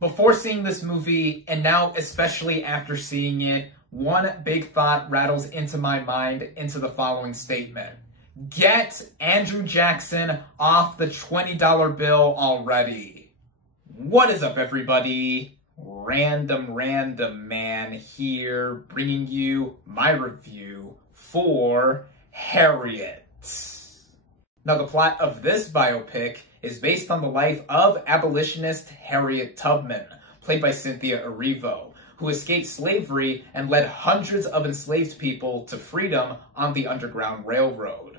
Before seeing this movie, and now especially after seeing it, one big thought rattles into my mind into the following statement. Get Andrew Jackson off the $20 bill already. What is up, everybody? Random Man here, bringing you my review for Harriet. Now, the plot of this biopic is based on the life of abolitionist Harriet Tubman, played by Cynthia Erivo, who escaped slavery and led hundreds of enslaved people to freedom on the Underground Railroad.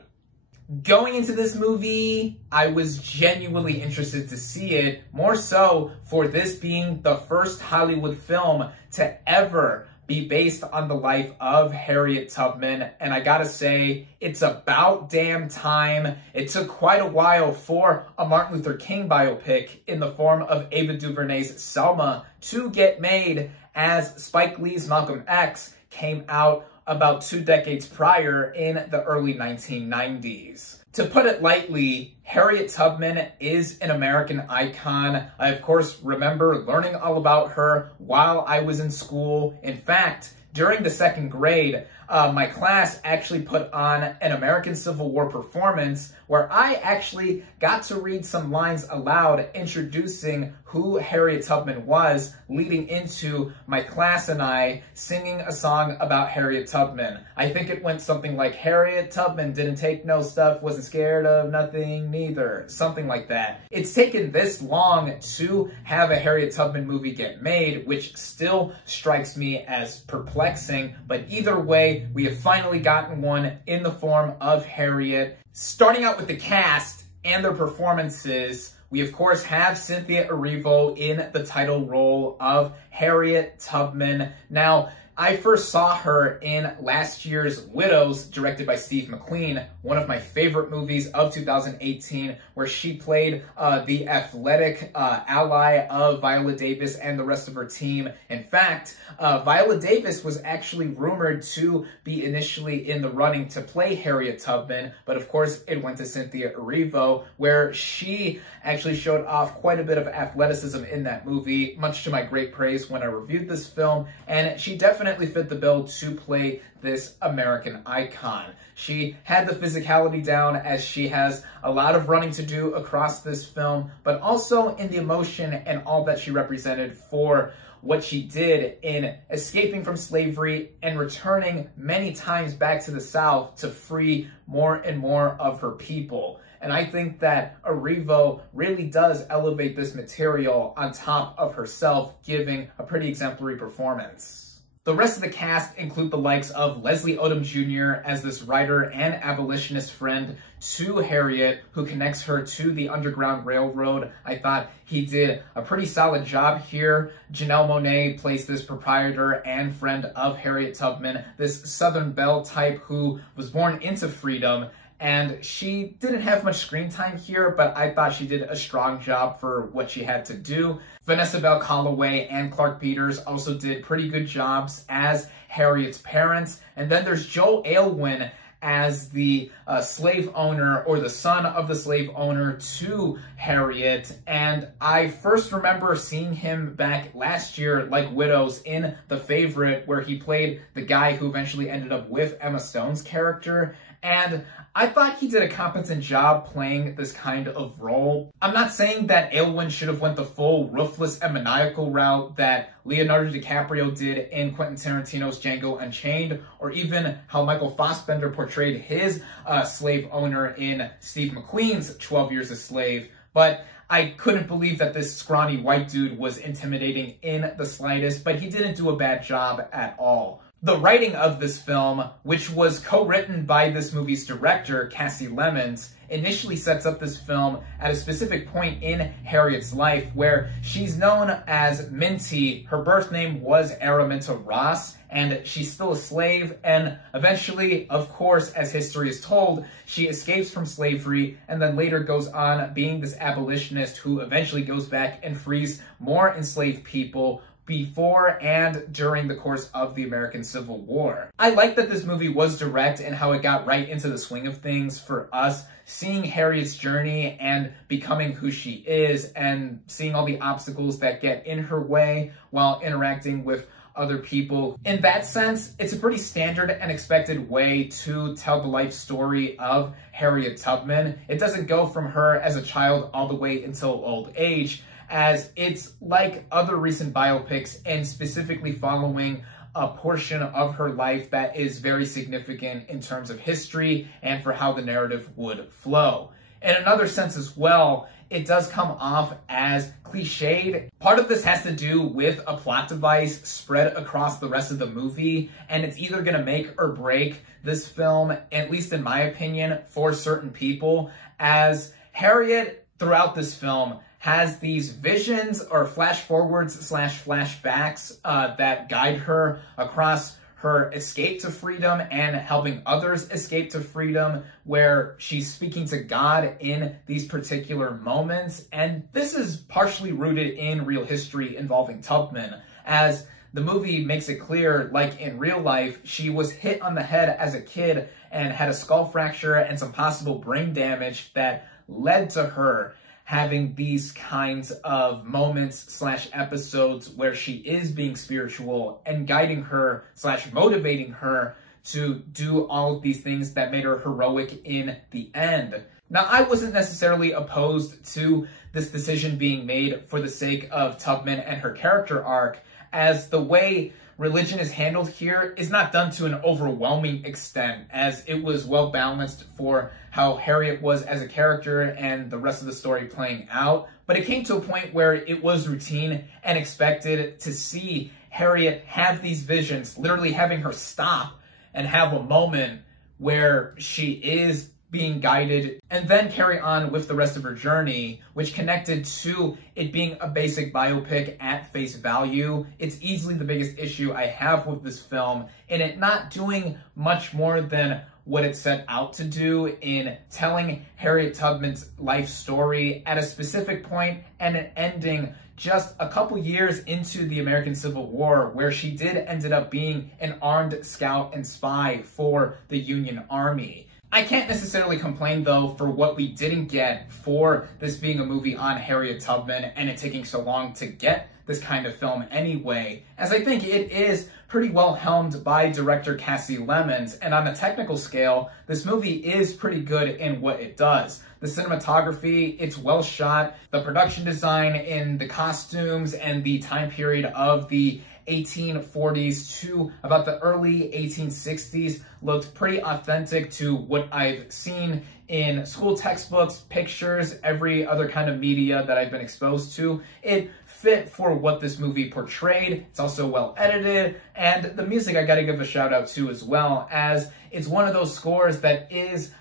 Going into this movie, I was genuinely interested to see it, more so for this being the first Hollywood film to ever be based on the life of Harriet Tubman, and I gotta say, it's about damn time. It took quite a while for a Martin Luther King biopic in the form of Ava DuVernay's Selma to get made, as Spike Lee's Malcolm X came out about 2 decades prior in the early 1990s. To put it lightly, Harriet Tubman is an American icon. I, of course, remember learning all about her while I was in school. In fact, during the 2nd grade, my class actually put on an American Civil War performance where I actually got to read some lines aloud introducing who Harriet Tubman was, leading into my class and I singing a song about Harriet Tubman. I think it went something like, Harriet Tubman didn't take no stuff, wasn't scared of nothing neither, something like that. It's taken this long to have a Harriet Tubman movie get made, which still strikes me as perplexing, but either way, we have finally gotten one in the form of Harriet. Starting out with the cast and their performances, we of course have Cynthia Erivo in the title role of Harriet Tubman. Now, I first saw her in last year's Widows, directed by Steve McQueen, one of my favorite movies of 2018, where she played the athletic ally of Viola Davis and the rest of her team. In fact, Viola Davis was actually rumored to be initially in the running to play Harriet Tubman, but of course it went to Cynthia Erivo, where she actually showed off quite a bit of athleticism in that movie, much to my great praise when I reviewed this film, and she definitely fit the bill to play this American icon. She had the physicality down, as she has a lot of running to do across this film, but also in the emotion and all that she represented for what she did in escaping from slavery and returning many times back to the South to free more and more of her people. And I think that Erivo really does elevate this material on top of herself, giving a pretty exemplary performance. The rest of the cast include the likes of Leslie Odom Jr. as this writer and abolitionist friend to Harriet, who connects her to the Underground Railroad. I thought he did a pretty solid job here. Janelle Monáe plays this proprietor and friend of Harriet Tubman, this Southern belle type who was born into freedom. And she didn't have much screen time here, but I thought she did a strong job for what she had to do. Vanessa Bell Calloway and Clark Peters also did pretty good jobs as Harriet's parents. And then there's Joel Alwyn as the slave owner, or the son of the slave owner to Harriet. And I first remember seeing him back last year, like Widows, in The Favorite, where he played the guy who eventually ended up with Emma Stone's character. And I thought he did a competent job playing this kind of role. I'm not saying that Alwyn should have went the full ruthless and maniacal route that Leonardo DiCaprio did in Quentin Tarantino's Django Unchained, or even how Michael Fassbender portrayed his slave owner in Steve McQueen's 12 Years a Slave. But I couldn't believe that this scrawny white dude was intimidating in the slightest, but he didn't do a bad job at all. The writing of this film, which was co-written by this movie's director, Cassie Lemons, initially sets up this film at a specific point in Harriet's life where she's known as Minty. Her birth name was Araminta Ross, and she's still a slave, and eventually, of course, as history is told, she escapes from slavery and then later goes on being this abolitionist who eventually goes back and frees more enslaved people, before and during the course of the American Civil War. I like that this movie was direct and how it got right into the swing of things for us, seeing Harriet's journey and becoming who she is and seeing all the obstacles that get in her way while interacting with other people. In that sense, it's a pretty standard and expected way to tell the life story of Harriet Tubman. It doesn't go from her as a child all the way until old age, as it's like other recent biopics and specifically following a portion of her life that is very significant in terms of history and for how the narrative would flow. In another sense as well, it does come off as cliched. Part of this has to do with a plot device spread across the rest of the movie, and it's either going to make or break this film, at least in my opinion, for certain people, as Harriet, throughout this film, has these visions or flash forwards / flashbacks that guide her across her escape to freedom and helping others escape to freedom, where she's speaking to God in these particular moments. And this is partially rooted in real history involving Tubman, as the movie makes it clear, like in real life, she was hit on the head as a kid and had a skull fracture and some possible brain damage that led to her having these kinds of moments / episodes where she is being spiritual and guiding her / motivating her to do all of these things that made her heroic in the end. Now, I wasn't necessarily opposed to this decision being made for the sake of Tubman and her character arc, as the way religion is handled here is not done to an overwhelming extent, as it was well balanced for how Harriet was as a character and the rest of the story playing out. But it came to a point where it was routine and expected to see Harriet have these visions, literally having her stop and have a moment where she is being guided and then carry on with the rest of her journey, which connected to it being a basic biopic at face value. It's easily the biggest issue I have with this film, and it not doing much more than what it set out to do in telling Harriet Tubman's life story at a specific point and an ending just a couple years into the American Civil War, where she did ended up being an armed scout and spy for the Union Army. I can't necessarily complain, though, for what we didn't get for this being a movie on Harriet Tubman and it taking so long to get this kind of film anyway, as I think it is pretty well helmed by director Kasi Lemmons, and on a technical scale, this movie is pretty good in what it does. The cinematography, it's well shot, the production design in the costumes and the time period of the 1840s to about the early 1860s looked pretty authentic to what I've seen in school textbooks, pictures, every other kind of media that I've been exposed to. It fit for what this movie portrayed. It's also well edited, and the music I gotta give a shout out to as well, as it's one of those scores that is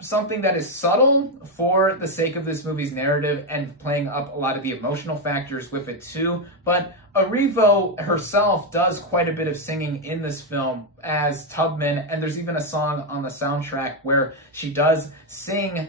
something that is subtle for the sake of this movie's narrative and playing up a lot of the emotional factors with it too. But Erivo herself does quite a bit of singing in this film as Tubman, and there's even a song on the soundtrack where she does sing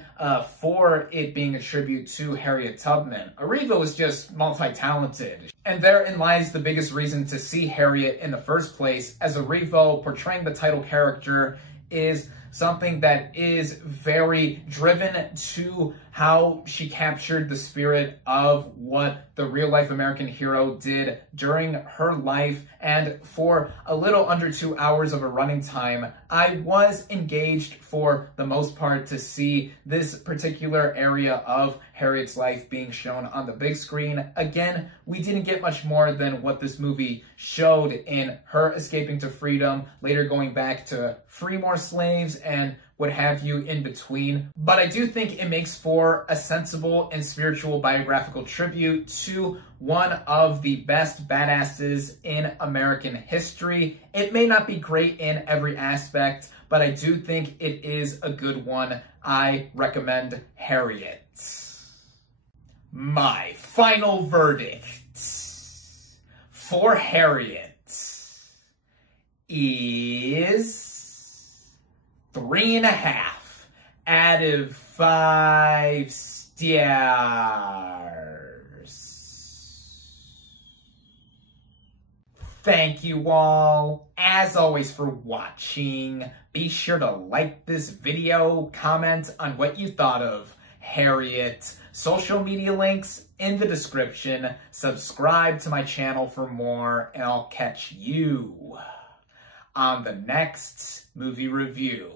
for it being a tribute to Harriet Tubman. Erivo is just multi-talented, and therein lies the biggest reason to see Harriet in the first place, as Erivo portraying the title character is something that is very driven to how she captured the spirit of what the real-life American hero did during her life. And for a little under 2 hours of a running time, I was engaged for the most part to see this particular area of Harriet's life being shown on the big screen. Again, we didn't get much more than what this movie showed in her escaping to freedom, later going back to free more slaves and what have you in between. But I do think it makes for a sensible and spiritual biographical tribute to one of the best badasses in American history. It may not be great in every aspect, but I do think it is a good one. I recommend Harriet. My final verdict for Harriet is 3.5 out of 5 stars. Thank you all, as always, for watching. Be sure to like this video, comment on what you thought of Harriet. Social media links in the description. Subscribe to my channel for more, and I'll catch you on the next movie review.